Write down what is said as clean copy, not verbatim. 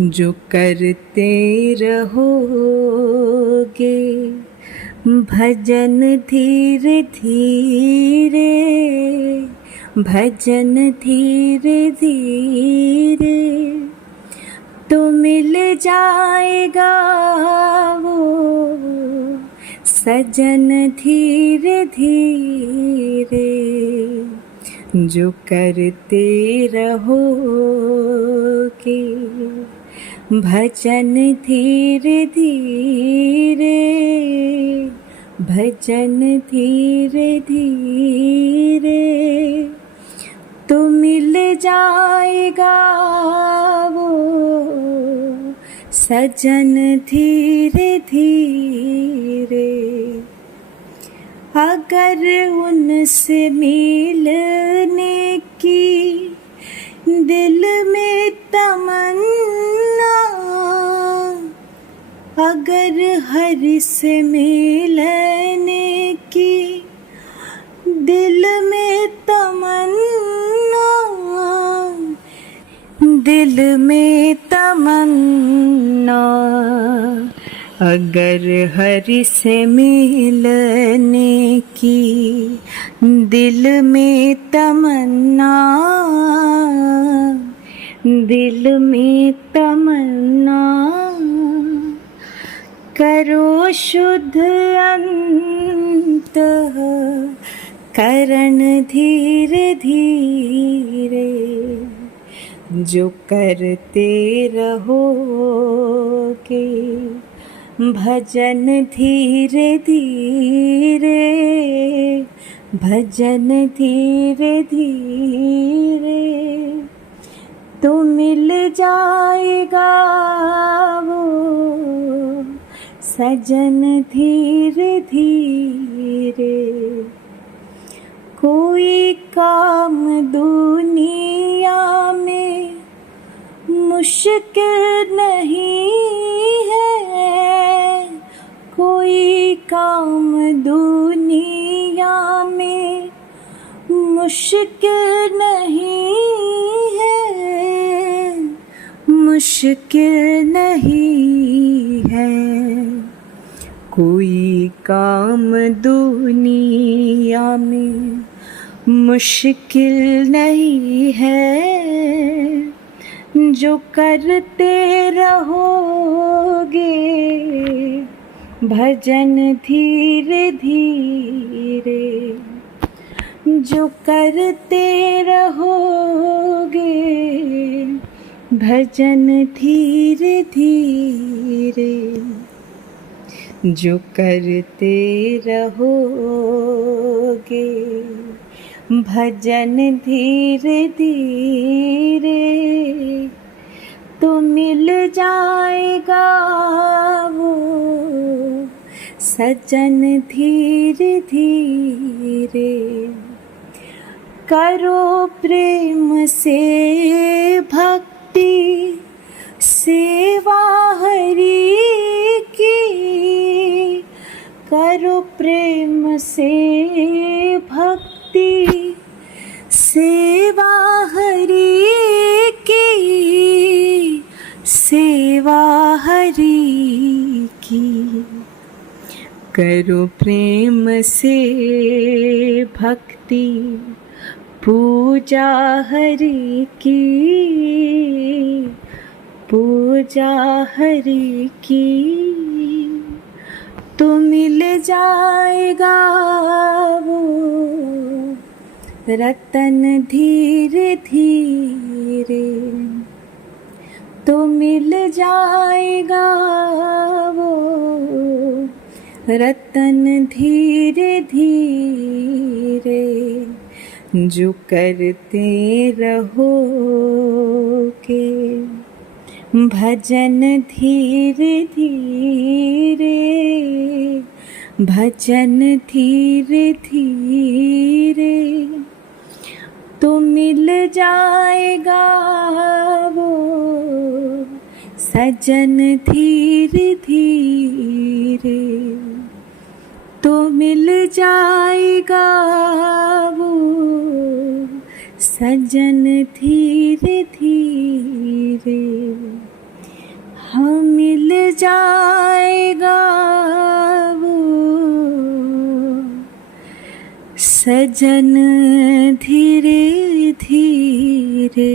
जो करते रहोगे भजन धीरे धीरे, भजन धीरे धीरे तो मिल जाएगा वो सजन धीरे धीरे। जो करते रहोगे भजन धीरे धीरे, भजन धीरे धीरे तो मिल जाएगा वो सजन धीरे धीरे। अगर उनसे मिलने की दिल में तमन्ना, अगर हर से मिलने की दिल में तमन्ना, दिल में तमन्ना, अगर हर से मिलने की दिल में तमन्ना, दिल में तमन्ना, करो शुद्ध अंतःकरण धीरे धीरे। जो करते रहोगे भजन धीरे धीरे, भजन धीरे धीरे तो मिल जाएगा वो सजन धीरे धीरे। कोई काम दुनिया में मुश्किल नहीं है, कोई काम दुनिया में मुश्किल नहीं है, मुश्किल नहीं है। कोई काम दुनिया में मुश्किल नहीं है। जो करते रहोगे भजन धीरे धीरे, जो करते रहोगे भजन धीरे धीरे, जो करते रहोगे भजन धीरे धीरे तो मिल जाएगा वो सजन धीरे धीरे। करो प्रेम से भक्ति सेवा हरि की, करो प्रेम से भक्ति सेवा हरि की, सेवा हरि की। करो प्रेम से भक्ति पूजा हरि की, पूजा हरि की तो मिल जाएगा वो रतन धीरे धीरे, तो मिल जाएगा वो रतन धीरे धीरे। जो करते रहोगे भजन धीरे धीरे, भजन धीरे धीरे तो मिल जाएगा वो सजन धीरे धीरे, तो मिल जाएगा वो सजन धीरे धीरे। हाँ मिल जाएगा वो सजन धीरे धीरे।